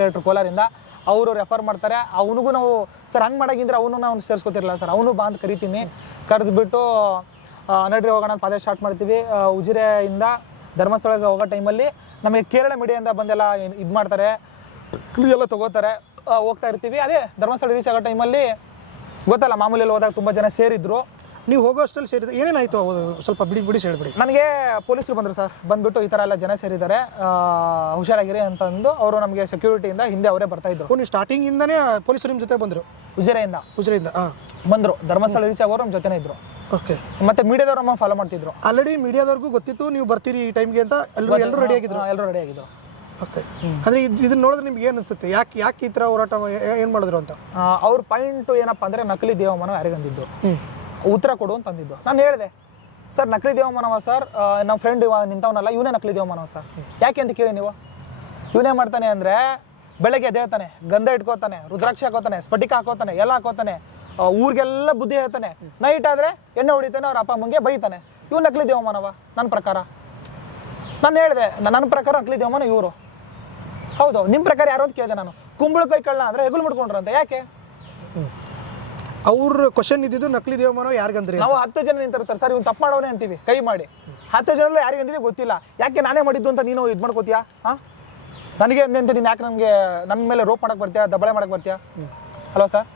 Creator ಕೋಲಾರಿಂದ, ಅವರು refer ಮಾಡ್ತಾರೆ. ಅವನಿಗೂ ನಾವು ಸರ್ ಹಂಗೆ ಮಾಡಾಗಿಂದ್ರೆ ಅವನು ನಾವು ಸೇರಿಸ್ಕೊತಿರಲ್ಲ ಸರ್, ಅವನು ಬಾ ಅಂತ ಕರಿತೀನಿ. ಕರೆದ್ಬಿಟ್ಟು ನಡ್ರಿ ಹೋಗೋಣ ಅಂತ ಪಾದ ಸ್ಟಾರ್ಟ್ ಮಾಡ್ತೀವಿ. ಉಜಿರೆಯಿಂದ ಧರ್ಮಸ್ಥಳಕ್ಕೆ ಹೋಗೋ ಟೈಮಲ್ಲಿ ನಮಗೆ ಕೇರಳ ಮೀಡಿಯಿಂದ ಬಂದೆಲ್ಲ ಇದು ಮಾಡ್ತಾರೆ, ಎಲ್ಲ ತೊಗೋತಾರೆ. ಹೋಗ್ತಾ ಇರ್ತೀವಿ. ಅದೇ ಧರ್ಮಸ್ಥಳ ರೀಚ್ ಆಗೋ ಟೈಮಲ್ಲಿ ಗೊತ್ತಲ್ಲ, ಮಾಮೂಲಿಯಲ್ಲಿ ಹೋದಾಗ ತುಂಬ ಜನ ಸೇರಿದ್ರು. ನೀವು ಹೋಗೋ ಅಷ್ಟಲ್ಲಿ ಸೇರಿದ್ರೆ ಏನೇನಾಯಿತು? ಸ್ವಲ್ಪ ಬಿಡಿ ಹೇಳ್ಬಿಡಿ. ನನಗೆ ಪೊಲೀಸರು ಬಂದರು ಸರ್, ಬಂದ್ಬಿಟ್ಟು ಈ ಥರ ಎಲ್ಲ ಜನ ಸೇರಿದ್ದಾರೆ, ಹುಷಾರಾಗಿರಿ ಅಂತಂದು ಅವರು ನಮಗೆ ಸೆಕ್ಯೂರಿಟಿಯಿಂದ ಹಿಂದೆ ಅವರೇ ಬರ್ತಾಯಿದ್ರು. ನೀವು ಸ್ಟಾರ್ಟಿಂಗಿಂದನೇ ಪೊಲೀಸರು ನಿಮ್ಮ ಜೊತೆ ಬಂದರು? ಉಜಿರೆಯಿಂದ ಬಂದರು. ಧರ್ಮಸ್ಥಳ ರೀಚ್ ಆಗೋರು ನಮ್ಮ ಜೊತೆನೇ ಇದ್ರು. ಓಕೆ. ಮತ್ತೆ ಮೀಡಿಯಾದವ್ರು ನಮ್ಮ ಫಾಲೋ ಮಾಡ್ತಿದ್ರು. ಆಲ್ರೆಡಿ ಮೀಡಿಯಾದವ್ರಿಗೂ ಗೊತ್ತಿತ್ತು ನೀವು ಬರ್ತೀರಿ ಈ ಟೈಮ್ಗೆ ಅಂತ, ಎಲ್ಲರೂ ರೆಡಿ ಆಗಿದ್ರು. ಓಕೆ. ಅಂದರೆ ಇದನ್ನ ನೋಡಿದ್ರೆ ನಿಮ್ಗೆ ಏನು ಅನ್ಸುತ್ತೆ? ಯಾಕೆ ಈ ಥರ ಹೋರಾಟ ಏನು ಮಾಡಿದ್ರು ಅಂತ? ಅವ್ರ ಪಾಯಿಂಟು ಏನಪ್ಪ ಅಂದರೆ ನಕಲಿ ದೇವಮಾನವ ಯಾರಿಗಂದಿದ್ದು, ಉತ್ತರ ಕೊಡು ಅಂತ ಅಂದಿದ್ದು. ನಾನು ಹೇಳಿದೆ ಸರ್, ನಕಲಿ ದೇವಮಾನವ ಸರ್, ನಮ್ಮ ಫ್ರೆಂಡ್ ಇವಾಗ ನಿಂತವನಲ್ಲ, ಇವನೇ ನಕಲಿ ದೇವಮಾನವ ಸರ್. ಯಾಕೆ ಅಂತ ಕೇಳಿ ನೀವು. ಇವನೇ ಮಾಡ್ತಾನೆ ಅಂದರೆ ಬೆಳಗ್ಗೆ ಎದ್ದೇಳ್ತಾನೆ, ಗಂಧ ಇಟ್ಕೋತಾನೆ, ರುದ್ರಾಕ್ಷಿ ಹಾಕೋತಾನೆ, ಸ್ಫಟಿಕ ಹಾಕೋತಾನೆ, ಎಲ್ಲ ಹಾಕೋತಾನೆ, ಊರಿಗೆಲ್ಲ ಬುದ್ಧಿ ಹೇಳ್ತಾನೆ. ನೈಟ್ ಆದರೆ ಎಣ್ಣೆ ಹೊಡಿತಾನೆ, ಅವ್ರ ಅಪ್ಪ ಅಮ್ಮಂಗೆ ಬೈತಾನೆ. ಇವ್ ನಕಲಿ ದೇವಮಾನವ ನನ್ನ ಪ್ರಕಾರ. ನಾನು ಹೇಳಿದೆ ನನ್ನ ಪ್ರಕಾರ ನಕಲಿ ದೇವಮಾನ ಇವರು. ಹೌದು, ನಿಮ್ಮ ಪ್ರಕಾರ ಯಾರು ಅಂತ ಕೇಳಿದೆ ನಾನು. ಕುಂಬಳಕಾಯಿ ಕಳ್ಳ ಅಂದರೆ ಹೆಗಲು ಮುಡ್ಕೊಂಡ್ರಂತ. ಯಾಕೆ? ಅವ್ರ ಕ್ವಶನ್ ಇದ್ದಿದ್ದು ನಕಲಿ ದೇವಮಾನವ ಯಾರಿಗಂದ್ರಿ? ನಾವು 10 ಜನ ನಿಂತಿರ್ತಾರೆ ಸರ್, ಇವ್ನು ತಪ್ಪು ಮಾಡೋನೇ ಅಂತೀವಿ ಕೈ ಮಾಡಿ. 10 ಜನರಲ್ಲಿ ಯಾರಿಗೆ ಅಂದಿದೆ ಗೊತ್ತಿಲ್ಲ. ಯಾಕೆ ನಾನೇ ಮಾಡಿದ್ದು ಅಂತ ನೀನು ಇದು ಮಾಡ್ಕೋತೀಯಾ? ನನಗೆ ಅಂದೆ ನೀನು ಯಾಕೆ ನಮಗೆ ನನ್ನ ಮೇಲೆ ರೋಪ್ ಮಾಡಕ್ಕೆ ಬರ್ತೀಯಾ, ದಬ್ಬಳೆ ಮಾಡಕ್ಕೆ ಬರ್ತೀಯಾ? ಅಲ್ವಾ ಸರ್?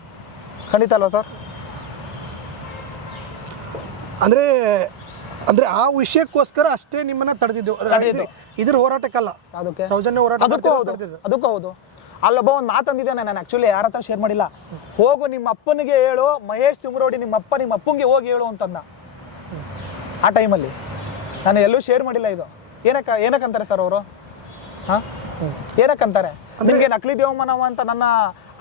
ಖಂಡಿತ ಅಲ್ವಾ ಸರ್? ಅಂದ್ರೆ ಆ ವಿಷಯಕ್ಕೋಸ್ಕರ ಅಷ್ಟೇ ನಿಮ್ಮನ್ನ ತಡೆದಿದ್ದು, ಇದ್ರ ಹೋರಾಟಕ್ಕಲ್ಲ, ಅದಕ್ಕೆ ಸೌಜನ್ಯ ಹೋರಾಟ. ಅದಕ್ಕೂ ಹೌದು. ಅಲ್ಲೊಬ್ಬ ಒಂದು ಮಾತಂದಿದ್ದಾನೆ, ನಾನು ಆ್ಯಕ್ಚುಲಿ ಯಾರ ಹತ್ರ ಶೇರ್ ಮಾಡಿಲ್ಲ. ಹೋಗು ನಿಮ್ಮ ಅಪ್ಪನಿಗೆ ಹೇಳು, ಮಹೇಶ್ ತುಮರೋಡಿ ನಿಮ್ಮ ಅಪ್ಪಂಗೆ ಹೋಗಿ ಹೇಳು ಅಂತಂದ. ಆ ಟೈಮಲ್ಲಿ ನಾನು ಎಲ್ಲೂ ಶೇರ್ ಮಾಡಿಲ್ಲ. ಇದು ಏನಕ್ಕಂತಾರೆ ಸರ್ ಅವರು? ಏನಕ್ಕಂತಾರೆ? ನಿಮಗೆ ನಕಲಿ ದೇವಮಾನವ ಅಂತ ನನ್ನ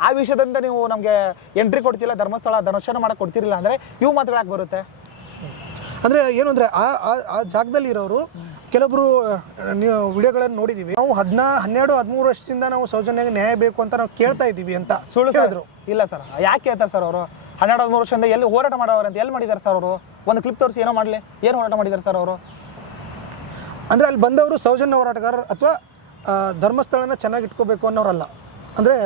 ಆ ವಿಷಯದಿಂದ ನೀವು ನಮಗೆ ಎಂಟ್ರಿ ಕೊಡ್ತಿಲ್ಲ, ಧರ್ಮಸ್ಥಳ ದರ್ಶನ ಮಾಡಕ್ಕೆ ಕೊಡ್ತಿರಲಿಲ್ಲ ಅಂದರೆ ಇವು ಮಾತ್ರ ಯಾಕೆ ಬರುತ್ತೆ? ಅಂದರೆ ಏನು ಅಂದರೆ ಆ ಜಾಗದಲ್ಲಿ ಇರೋರು ಕೆಲವೊಬ್ರು, ನೀವು ವಿಡಿಯೋಗಳನ್ನು ನೋಡಿದ್ದೀವಿ, ನಾವು 12-13 ವರ್ಷದಿಂದ ನಾವು ಸೌಜನ್ಯಗೆ ನ್ಯಾಯ ಬೇಕು ಅಂತ ನಾವು ಕೇಳ್ತಾ ಇದ್ದೀವಿ ಅಂತ ಸುಳ್ಳು ಹೇಳಿದ್ರು. ಇಲ್ಲ ಸರ್, ಯಾಕೆ ಹೇಳ್ತಾರೆ ಸರ್ ಅವರು? 12-13 ವರ್ಷದಿಂದ ಎಲ್ಲಿ ಹೋರಾಟ ಮಾಡೋರು ಅಂತ ಎಲ್ಲಿ ಮಾಡಿದ್ದಾರೆ ಸರ್ ಅವರು? ಒಂದು ಕ್ಲಿಪ್ ತೋರಿಸಿ ಏನೋ ಮಾಡಲಿ, ಏನು ಹೋರಾಟ ಮಾಡಿದ್ದಾರೆ ಸರ್ ಅವರು? ಅಂದರೆ ಅಲ್ಲಿ ಬಂದವರು ಸೌಜನ್ಯ ಹೋರಾಟಗಾರರು ಅಥವಾ ಧರ್ಮಸ್ಥಳನ ಚೆನ್ನಾಗಿ ಇಟ್ಕೋಬೇಕು ಅನ್ನೋರಲ್ಲ, ಅಂದರೆ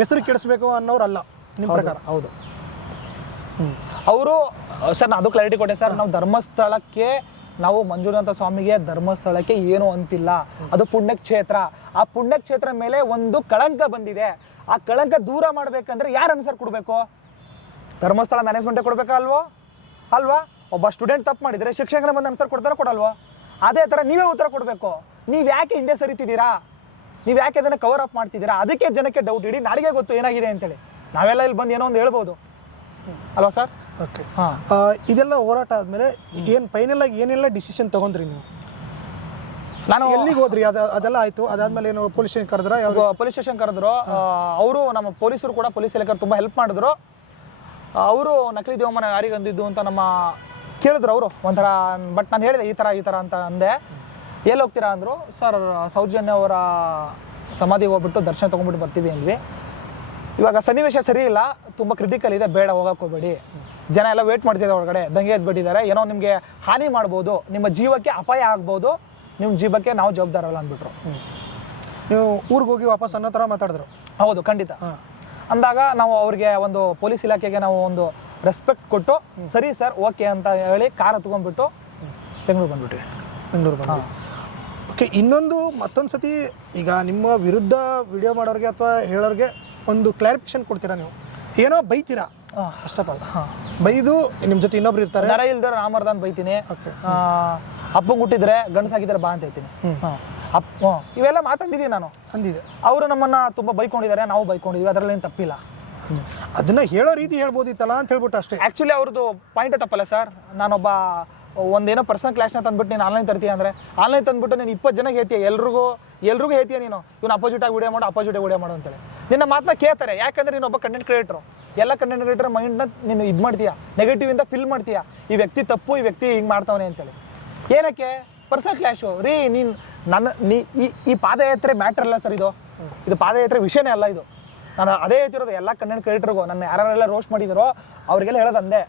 ಹೆಸರು ಕೆಡಿಸ್ಬೇಕು ಅನ್ನೋರಲ್ಲ ನಿಮ್ಮ ಪ್ರಕಾರ? ಹೌದು. ಅವರು ಸರ್, ನಾನು ಅದು ಕ್ಲಾರಿಟಿ ಕೊಟ್ಟೆ ಸರ್. ನಾವು ಧರ್ಮಸ್ಥಳಕ್ಕೆ, ನಾವು ಮಂಜುನಾಥ ಸ್ವಾಮಿಗೆ ಧರ್ಮಸ್ಥಳಕ್ಕೆ ಏನು ಅಂತಿಲ್ಲ. ಅದು ಪುಣ್ಯಕ್ಷೇತ್ರ. ಆ ಪುಣ್ಯಕ್ಷೇತ್ರ ಮೇಲೆ ಒಂದು ಕಳಂಕ ಬಂದಿದೆ. ಆ ಕಳಂಕ ದೂರ ಮಾಡಬೇಕಂದ್ರೆ ಯಾರು ಆನ್ಸರ್ ಕೊಡಬೇಕು? ಧರ್ಮಸ್ಥಳ ಮ್ಯಾನೇಜ್ಮೆಂಟೇ ಕೊಡಬೇಕಲ್ವೋ? ಅಲ್ವಾ? ಒಬ್ಬ ಸ್ಟೂಡೆಂಟ್ ತಪ್ಪು ಮಾಡಿದರೆ ಶಿಕ್ಷಕನ ಬಂದು ಆನ್ಸರ್ ಕೊಡ್ತಾರೋ ಕೊಡಲ್ವೋ? ಅದೇ ಥರ ನೀವೇ ಉತ್ತರ ಕೊಡಬೇಕು. ನೀವು ಯಾಕೆ ಹಿಂದೆ ಸರಿತಿದ್ದೀರಾ? ನೀವು ಯಾಕೆ ಅದನ್ನು ಕವರ್ ಅಪ್ ಮಾಡ್ತಿದ್ದೀರಾ? ಅದಕ್ಕೆ ಜನಕ್ಕೆ ಡೌಟ್. ಇಡೀ ನಾಡಿಗೆ ಗೊತ್ತು ಏನಾಗಿದೆ ಅಂತೇಳಿ. ನಾವೆಲ್ಲ ಇಲ್ಲಿ ಬಂದು ಏನೋ ಒಂದು ಹೇಳ್ಬೋದು ಅಲ್ವಾ ಸರ್? ಓಕೆ. ಇದೆಲ್ಲ ಹೋರಾಟ ಆದಮೇಲೆ ಏನು ಫೈನಲ್ ಆಗಿ ಏನೆಲ್ಲ ಡಿಸಿಷನ್ ತೊಗೊಂಡ್ರಿ ನೀವು? ನಾನು ಎಲ್ಲಿಗೆ ಹೋದ್ರಿ? ಅದೆಲ್ಲ ಆಯಿತು. ಅದಾದಮೇಲೆ ಏನು ಪೊಲೀಸ್ ಸ್ಟೇಷನ್ ಕರೆದ್ರ? ಪೊಲೀಸ್ ಸ್ಟೇಷನ್ ಕರೆದ್ರು. ಅವರು ನಮ್ಮ ಪೊಲೀಸರು ಕೂಡ, ಪೊಲೀಸ್ ಇಲಾಖೆ ತುಂಬ ಹೆಲ್ಪ್ ಮಾಡಿದ್ರು. ಅವರು ನಕಲಿ ದೇವಮಾನ ಯಾರಿಗೆ ಅಂದಿದ್ದು ಅಂತ ನಮ್ಮ ಕೇಳಿದ್ರು ಅವರು ಒಂಥರ. ಬಟ್ ನಾನು ಹೇಳಿದೆ ಈ ಥರ ಅಂತ ಅಂದೆ. ಎಲ್ಲಿ ಹೋಗ್ತೀರಾ ಅಂದರು. ಸರ್, ಸೌಜನ್ಯ ಅವರ ಸಮಾಧಿಗೆ ಹೋಗ್ಬಿಟ್ಟು ದರ್ಶನ ತೊಗೊಂಡ್ಬಿಟ್ಟು ಬರ್ತೀವಿ ಅಂದ್ವಿ. ಇವಾಗ ಸನ್ನಿವೇಶ ಸರಿ ಇಲ್ಲ, ತುಂಬ ಕ್ರಿಟಿಕಲ್ ಇದೆ, ಬೇಡ ಹೋಗಕ್ಕೆ ಹೋಗಬೇಡಿ. ಜನ ಎಲ್ಲ ವೇಟ್ ಮಾಡ್ತಿದ್ದಾರೆ ಹೊರಗಡೆ, ದಂಗೆ ಎದ್ಬಿಟ್ಟಿದ್ದಾರೆ, ಏನೋ ನಿಮಗೆ ಹಾನಿ ಮಾಡ್ಬೋದು, ನಿಮ್ಮ ಜೀವಕ್ಕೆ ಅಪಾಯ ಆಗ್ಬೋದು, ನಿಮ್ಮ ಜೀವಕ್ಕೆ ನಾವು ಜವಾಬ್ದಾರಲ್ಲ ಅಂದ್ಬಿಟ್ರು. ನೀವು ಊರಿಗೆ ಹೋಗಿ ವಾಪಸ್ ಅನ್ನೋ ಥರ ಮಾತಾಡಿದ್ರು? ಹೌದು, ಖಂಡಿತ. ಅಂದಾಗ ನಾವು ಅವ್ರಿಗೆ ಒಂದು ಪೊಲೀಸ್ ಇಲಾಖೆಗೆ ನಾವು ಒಂದು ರೆಸ್ಪೆಕ್ಟ್ ಕೊಟ್ಟು, ಸರಿ ಸರ್ ಓಕೆ ಅಂತ ಹೇಳಿ ಕಾರ್ ಹತ್ಕೊಂಡ್ಬಿಟ್ಟು ಬೆಂಗಳೂರು ಬಂದ್ಬಿಟ್ವಿ. ಓಕೆ. ಮತ್ತೊಂದು ಸತಿ ಈಗ ನಿಮ್ಮ ವಿರುದ್ಧ ವಿಡಿಯೋ ಮಾಡೋರಿಗೆ ಅಥವಾ ಹೇಳೋರಿಗೆ ಒಂದು ಕ್ಲಾರಿಫಿಕೇಶನ್ ಕೊಡ್ತೀರಾ? ನೀವು ಏನೋ ಬೈತೀರಾ ಫಸ್ಟ್ ಆಫ್ ಆಲ್, ಬೈದು ನಿಮ್ಮ ಜೊತೆ ಇನ್ನೊಬ್ರು ಇರ್ತಾರೆ, ನರ ಇಲ್ದಾರ ರಾಮರ್ದಾನ್ ಬೈತೀನಿ. ಅಪ್ಪಂಗೆ ಹುಟ್ಟಿದ್ರೆ ಗಂಡಸಾಗಿದ್ದಾರೆ ಬಾ ಅಂತ ಹೇಳ್ತೀನಿ. ಇವೆಲ್ಲ ಮಾತಾಡಿದ್ದೀನಿ ನಾನು, ಅಂದಿದೆ. ಅವರು ನಮ್ಮನ್ನ ತುಂಬ ಬೈಕೊಂಡಿದ್ದಾರೆ, ನಾವು ಬೈಕೊಂಡಿದ್ವಿ, ಅದರಲ್ಲಿ ಏನು ತಪ್ಪಿಲ್ಲ. ಅದನ್ನ ಹೇಳೋ ರೀತಿ ಹೇಳ್ಬೋದಿತ್ತಲ್ಲ ಅಂತ ಹೇಳ್ಬಿಟ್ಟು ಅಷ್ಟೇ. ಆ್ಯಕ್ಚುಲಿ ಅವ್ರದ್ದು ಪಾಯಿಂಟೇ ತಪ್ಪಲ್ಲ ಸರ್. ನಾನೊಬ್ಬ ಒಂದೇನೋ ಪರ್ಸನಲ್ ಕ್ಲಾಸ್ನ ತಂದ್ಬಿಟ್ಟು ನೀನು ಆನ್ಲೈನ್ ತರ್ತೀಯ ಅಂದರೆ ಆನ್ಲೈನ್ ತಂದ್ಬಿಟ್ಟು ನೀನು 20 ಜನಕ್ಕೆ ಹೇಳ್ತೀಯ, ಎಲ್ರಿಗೂ ಹೇಳ್ತೀಯ ನೀನು, ಇವನು ಅಪೋಸಿಟಾಗಿ ವಿಡಿಯೋ ಮಾಡು ಅಂತೇಳಿ. ನಿನ್ನ ಮಾತನ್ನ ಕೇಳ್ತಾರೆ. ಯಾಕಂದರೆ ನೀನು ಒಬ್ಬ ಕಂಟೆಂಟ್ ಕ್ರಿಯೇಟ್ರು. ಎಲ್ಲ ಕಂಟೆಂಟ್ ಕ್ರಿಯೇಟರ್ ಮೈಂಡ್ನ ನೀನು ಇದು ಮಾಡ್ತೀಯ, ನೆಗೆಟಿವಿಂದ ಫಿಲ್ ಮಾಡ್ತೀಯ. ಈ ವ್ಯಕ್ತಿ ತಪ್ಪು, ಈ ವ್ಯಕ್ತಿ ಹಿಂಗೆ ಮಾಡ್ತಾವನೆ ಅಂತೇಳಿ. ಏನಕ್ಕೆ ಪರ್ಸನಲ್ ಕ್ಲಾಶು ರೀ? ಈ ಪಾದಯಾತ್ರೆ ಮ್ಯಾಟ್ರ್ ಅಲ್ಲ ಸರ್. ಇದು ಪಾದಯಾತ್ರೆ ವಿಷಯನೇ ಅಲ್ಲ. ಇದು ನಾನು ಅದೇ ಹೇಳ್ತಿರೋದು ಎಲ್ಲ ಕಂಟೆಂಟ್ ಕ್ರಿಯೇಟರ್ಗೂ. ನನ್ನ ಯಾರೆಲ್ಲ ರೋಸ್ಟ್ ಮಾಡಿದಾರೋ ಅವ್ರಿಗೆಲ್ಲ ಹೇಳೋದಂದೆ,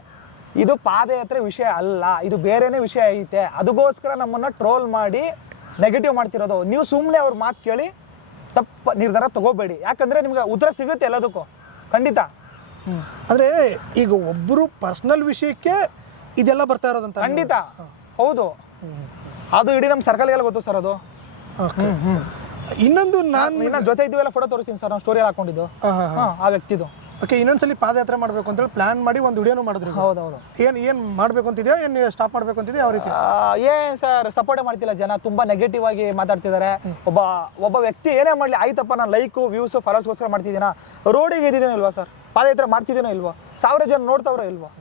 ಇದು ಪಾದಯಾತ್ರೆ ವಿಷಯ ಅಲ್ಲ, ಇದು ಬೇರೆನೇ ವಿಷಯ ಐತೆ. ಅದಕ್ಕೋಸ್ಕರ ನಮ್ಮನ್ನು ಟ್ರೋಲ್ ಮಾಡಿ ನೆಗೆಟಿವ್ ಮಾಡ್ತಿರೋದು. ನೀವು ಸುಮ್ಮನೆ ಅವ್ರ ಮಾತು ಕೇಳಿ ತಪ್ಪು ನಿರ್ಧಾರ ತಗೋಬೇಡಿ. ಯಾಕಂದರೆ ನಿಮ್ಗೆ ಉತ್ತರ ಸಿಗುತ್ತೆ ಎಲ್ಲದಕ್ಕೂ ಖಂಡಿತ. ಅಂದರೆ ಈಗ ಒಬ್ಬರು ಪರ್ಸ್ನಲ್ ವಿಷಯಕ್ಕೆ ಇದೆಲ್ಲ ಬರ್ತಾ ಇರೋದಂತ. ಖಂಡಿತ ಹೌದು, ಅದು ಇಡೀ ನಮ್ಮ ಸರ್ಕಲ್ಗೆಲ್ಲ ಗೊತ್ತು ಸರ್ ಅದು. ಇನ್ನೊಂದು ನಾನು ಇನ್ನ ಜೊತೆ ಇದ್ದೀವೆಲ್ಲ ಫೋಟೋ ತೋರಿಸ್ತೀನಿ ಸರ್, ನಾವು ಸ್ಟೋರಿಯಲ್ಲಿ ಹಾಕೊಂಡಿದ್ದು ಆ ವ್ಯಕ್ತಿದು. ಓಕೆ, ಇನ್ನೊಂದ್ಸಲಿ ಪಾದಯಾತ್ರೆ ಮಾಡಬೇಕು ಅಂತೇಳಿ ಪ್ಲಾನ್ ಮಾಡಿ ಒಂದು ವಿಡಿಯೋನು ಮಾಡಿದ್ರಿ. ಹೌದೌದು. ಏನು ಮಾಡಬೇಕು ಅಂತಿದೆಯಾ, ಏನು ಸ್ಟಾಪ್ ಮಾಡಬೇಕು ಅಂತಿದೆಯಾ, ಯಾವ ರೀತಿ? ಏನ್ ಸರ್ ಸಪೋರ್ಟೇ ಮಾಡ್ತಿಲ್ಲ ಜನ, ತುಂಬಾ ನೆಗೆಟಿವ್ ಆಗಿ ಮಾತಾಡ್ತಿದ್ದಾರೆ. ಒಬ್ಬ ವ್ಯಕ್ತಿ ಏನೇ ಮಾಡಲಿ, ಆಯ್ತಪ್ಪ ನಾನು ಲೈಕು ವ್ಯೂಸು ಫಾಲೋಸ್ಗೋಸ್ಕರ ಮಾಡ್ತಿದ್ದೀನಾ, ರೋಡಿಗೆ ಇದ್ದೀನೋ ಇಲ್ವಾ ಸರ್, ಪಾದಯಾತ್ರೆ ಮಾಡ್ತಿದ್ದೀನೋ ಇಲ್ವೋ, 1000 ಜನ ನೋಡ್ತಾವ್ರೋ ಇಲ್ವೋ,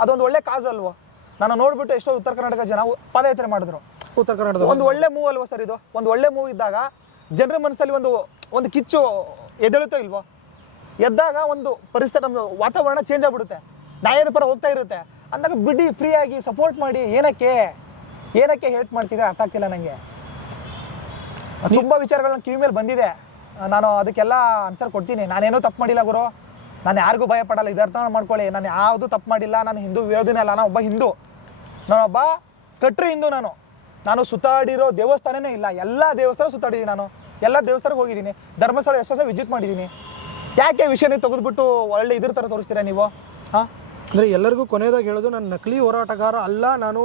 ಅದೊಂದು ಒಳ್ಳೆ ಕಾಸ್ ಅಲ್ವೋ. ನಾನು ನೋಡ್ಬಿಟ್ಟು ಎಷ್ಟೋ ಉತ್ತರ ಕರ್ನಾಟಕ ಜನ ಪಾದಯಾತ್ರೆ ಮಾಡಿದ್ರು. ಉತ್ತರ ಕನ್ನಡದ ಒಂದು ಒಳ್ಳೆ ಮೂವ್ ಅಲ್ವಾ ಸರ್ ಇದು? ಒಂದು ಒಳ್ಳೆ ಮೂವ್ ಇದ್ದಾಗ ಜನರ ಮನಸ್ಸಲ್ಲಿ ಒಂದು ಕಿಚ್ಚು ಎದ್ದೇಳುತ್ತೋ ಇಲ್ವೋ? ಎದ್ದಾಗ ಒಂದು ಪರಿಸರ, ನಮ್ಮ ವಾತಾವರಣ ಚೇಂಜ್ ಆಗ್ಬಿಡುತ್ತೆ, ನ್ಯಾಯದ ಪರ ಹೋಗ್ತಾ ಇರುತ್ತೆ ಅಂದಾಗ ಬಿಡಿ, ಫ್ರೀ ಆಗಿ ಸಪೋರ್ಟ್ ಮಾಡಿ. ಏನಕ್ಕೆ ಹೇಟ್ ಮಾಡ್ತಿದ್ರೆ ಅರ್ಥ ಆಗ್ತಿಲ್ಲ ನನಗೆ. ತುಂಬ ವಿಚಾರಗಳನ್ನ ಕಿವಿ ಮೇಲೆ ಬಂದಿದೆ, ನಾನು ಅದಕ್ಕೆಲ್ಲ ಆನ್ಸರ್ ಕೊಡ್ತೀನಿ. ನಾನೇನೂ ತಪ್ಪು ಮಾಡಿಲ್ಲ ಗುರು, ನಾನು ಯಾರಿಗೂ ಭಯ ಪಡಲ್ಲ, ಇದು ಅರ್ಥ ಮಾಡ್ಕೊಳ್ಳಿ. ನಾನು ಯಾವುದು ತಪ್ಪು ಮಾಡಿಲ್ಲ, ನಾನು ಹಿಂದೂ ವಿರೋಧಿನೇ ಅಲ್ಲ, ನಾನು ಒಬ್ಬ ಹಿಂದೂ, ನಾನೊಬ್ಬ ಕಟ್ರಿ ಹಿಂದೂ. ನಾನು ಸುತ್ತಾಡಿರೋ ದೇವಸ್ಥಾನನೇ ಇಲ್ಲ, ಎಲ್ಲ ದೇವಸ್ಥಾನ ಸುತ್ತಾಡಿದ್ದೀನಿ, ನಾನು ಎಲ್ಲ ದೇವಸ್ಥಾನಕ್ಕೆ ಹೋಗಿದ್ದೀನಿ, ಧರ್ಮಸ್ಥಳ ಎಷ್ಟೋ ವಿಸಿಟ್ ಮಾಡಿದ್ದೀನಿ. ಯಾಕೆ ವಿಷಯನೇ ತೆಗೆದುಬಿಟ್ಟು ಒಳ್ಳೆ ಇದ್ರ ಥರ ತೋರಿಸ್ತೀರಾ ನೀವು? ಹಾಂ, ಅಂದರೆ ಎಲ್ಲರಿಗೂ ಕೊನೆಯದಾಗಿ ಹೇಳೋದು, ನಾನು ನಕಲಿ ಹೋರಾಟಗಾರ ಅಲ್ಲ, ನಾನು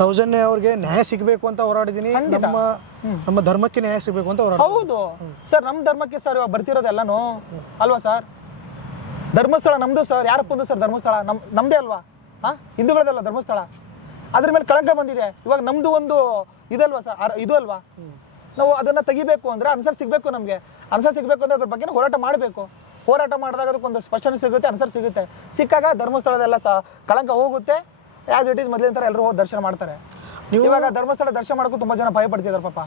ಸೌಜನ್ಯ ಅವ್ರಿಗೆ ನ್ಯಾಯ ಸಿಗಬೇಕು ಅಂತ ಹೋರಾಡಿದ್ದೀನಿ, ನಮ್ಮ ಧರ್ಮಕ್ಕೆ ನ್ಯಾಯ ಸಿಗಬೇಕು ಅಂತ ಹೋರಾಡ. ಹೌದು ಸರ್, ನಮ್ಮ ಧರ್ಮಕ್ಕೆ ಸರ್ ಇವಾಗ ಬರ್ತಿರೋದೆಲ್ಲನೂ ಅಲ್ವಾ ಸರ್? ಧರ್ಮಸ್ಥಳ ನಮ್ಮದು ಸರ್, ಯಾರಪ್ಪಂದು ಸರ್ ಧರ್ಮಸ್ಥಳ? ನಮ್ಮದೇ ಅಲ್ವಾ? ಹಾಂ, ಹಿಂದೂಗಳದಲ್ಲ ಧರ್ಮಸ್ಥಳ, ಅದ್ರ ಮೇಲೆ ಕಳಂಕ ಬಂದಿದೆ. ಇವಾಗ ನಮ್ಮದು ಒಂದು ಇದಲ್ವಾ ಸರ್, ಇದು ಅಲ್ವಾ? ನಾವು ಅದನ್ನು ತೆಗಿಬೇಕು ಅಂದರೆ ಆನ್ಸರ್ ಸಿಗಬೇಕು. ನಮಗೆ ಆನ್ಸರ್ ಸಿಗಬೇಕು ಅಂದರೆ ಅದ್ರ ಬಗ್ಗೆ ಹೋರಾಟ ಮಾಡಬೇಕು. ಹೋರಾಟ ಮಾಡಿದಾಗ ಅದಕ್ಕೊಂದು ಸ್ಪಷ್ಟನೆ ಸಿಗುತ್ತೆ, ಆನ್ಸರ್ ಸಿಗುತ್ತೆ. ಸಿಕ್ಕಾಗ ಧರ್ಮಸ್ಥಳದೆಲ್ಲ ಕಳಂಕ ಹೋಗುತ್ತೆ. ಆ್ಯಸ್ ಇಟ್ ಈಸ್ ಮೊದಲಿನ ಥರ ಎಲ್ಲರೂ ಹೋಗಿ ದರ್ಶನ ಮಾಡ್ತಾರೆ. ಇವಾಗ ಧರ್ಮಸ್ಥಳ ದರ್ಶನ ಮಾಡೋಕ್ಕೂ ತುಂಬ ಜನ ಭಯ ಪಡ್ತಿದ್ದಾರೆ ಪಾಪ.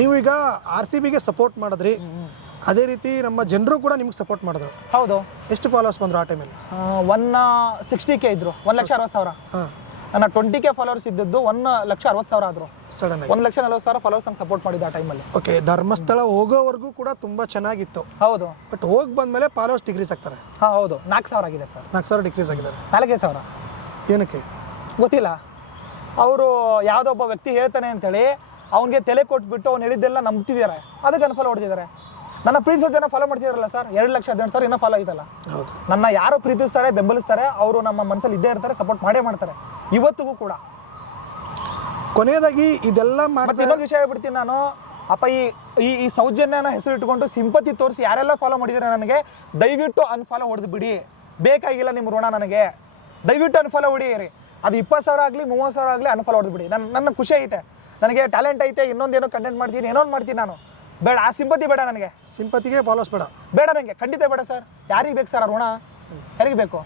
ನೀವು ಈಗ RCBಗೆ ಸಪೋರ್ಟ್ ಮಾಡಿದ್ರಿ, ಅದೇ ರೀತಿ ನಮ್ಮ ಜನರು ಕೂಡ ನಿಮ್ಗೆ ಸಪೋರ್ಟ್ ಮಾಡಿದ್ರು. ಹೌದು. ಎಷ್ಟು ಫಾಲೋವರ್ಸ್ ಬಂದರು ಆ ಟೈಮಲ್ಲಿ? 160K ಇದ್ರು, 1,60,000. ನನ್ನ 20K ಫಾಲೋವರ್ಸ್ ಇದ್ದದ್ದು 1,60,000 ಆದರು. ಸಡನ್ ಆಗಿ 1,40,000 ಫಾಲೋವರ್ಸ್ ನಂಗೆ ಸಪೋರ್ಟ್ ಮಾಡಿದ್ದು ಆ ಟೈಮಲ್ಲಿ. ಓಕೆ, ಧರ್ಮಸ್ಥಳ ಹೋಗೋವರೆಗೂ ಕೂಡ ತುಂಬ ಚೆನ್ನಾಗಿತ್ತು. ಹೌದು. ಬಟ್ ಹೋಗಿ ಬಂದಮೇಲೆ ಫಾಲೋವರ್ಸ್ ಡಿಕ್ರೀಸ್ ಆಗ್ತಾರೆ. ಹಾಂ ಹೌದು, 4,000 ಆಗಿದೆ ಸರ್. 4,000 ಡಿಕ್ರೀಸ್ ಆಗಿದ್ದಾರೆ. 4,000 ಏನಕ್ಕೆ ಗೊತ್ತಿಲ್ಲ. ಅವರು ಯಾವುದೋ ಒಬ್ಬ ವ್ಯಕ್ತಿ ಹೇಳ್ತಾನೆ ಅಂತೇಳಿ ಅವ್ನಿಗೆ ತಲೆ ಕೊಟ್ಬಿಟ್ಟು ಅವ್ನು ಹೇಳಿದ್ದೆಲ್ಲ ನಂಬ್ತಿದ್ದಾರೆ, ಅದಕ್ಕೆ ಅನ್ಫಾಲೋ ಹೊಡ್ತಿದ್ದಾರೆ. ನನ್ನ ಪ್ರೀತಿಸೋ ಜನ ಫಾಲೋ ಮಾಡ್ತಿದಾರಲ್ಲ ಸರ್, 2,18,000 ಇನ್ನೂ ಫಾಲೋ ಆಯ್ತಲ್ಲ. ಹೌದು. ನನ್ನ ಯಾರು ಪ್ರೀತಿಸ್ತಾರೆ, ಬೆಂಬಲಿಸ್ತಾರೆ, ಅವರು ನಮ್ಮ ಮನಸ್ಸಲ್ಲಿ ಇದ್ದೇ ಇರ್ತಾರೆ, ಸಪೋರ್ಟ್ ಮಾಡೇ ಮಾಡ್ತಾರೆ ಇವತ್ತಿಗೂ ಕೂಡ. ಕೊನೆಯದಾಗಿ ಇದೆಲ್ಲ ಮತ್ತೆ ಇನ್ನೊಂದು ವಿಷಯ ಹೇಳ್ಬಿಡ್ತೀನಿ ನಾನು, ಅಪ್ಪ ಈ ಸೌಜನ್ಯನ ಹೆಸರು ಇಟ್ಕೊಂಡು ಸಿಂಪತಿ ತೋರಿಸಿ ಯಾರೆಲ್ಲ ಫಾಲೋ ಮಾಡಿದ್ದಾರೆ ನನಗೆ ದಯವಿಟ್ಟು ಅನ್ಫಾಲೋ ಹೊಡೆದು ಬಿಡಿ. ಬೇಕಾಗಿಲ್ಲ ನಿಮ್ಮ ಋಣ ನನಗೆ, ದಯವಿಟ್ಟು ಅನ್ಫಾಲೋ ಹೊಡಿಯಿರಿ. ಅದು 20,000 ಆಗಲಿ 30,000 ಆಗಲಿ ಅನ್ಫಾಲೋ ಹೊಡೆದು ಬಿಡಿ. ನನ್ನ ಖುಷಿ ಐತೆ, ನನಗೆ ಟ್ಯಾಲೆಂಟ್ ಐತೆ, ಇನ್ನೊಂದೇನೋ ಕಂಟೆಂಟ್ ಮಾಡ್ತೀನಿ, ಏನೋ ಮಾಡ್ತೀನಿ ನಾನು. ಬೇಡ, ಆ ಸಿಂಪತಿ ಬೇಡ ನನಗೆ, ಸಿಂಪತಿಗೆ ಫಾಲೋಸ್ ಬೇಡ ನನಗೆ ಖಂಡಿತ ಬೇಡ ಸರ್. ಯಾರಿಗೆ ಬೇಕು ಸರ್ ಆ ಋಣ? ಯಾರಿಗೆ ಬೇಕು?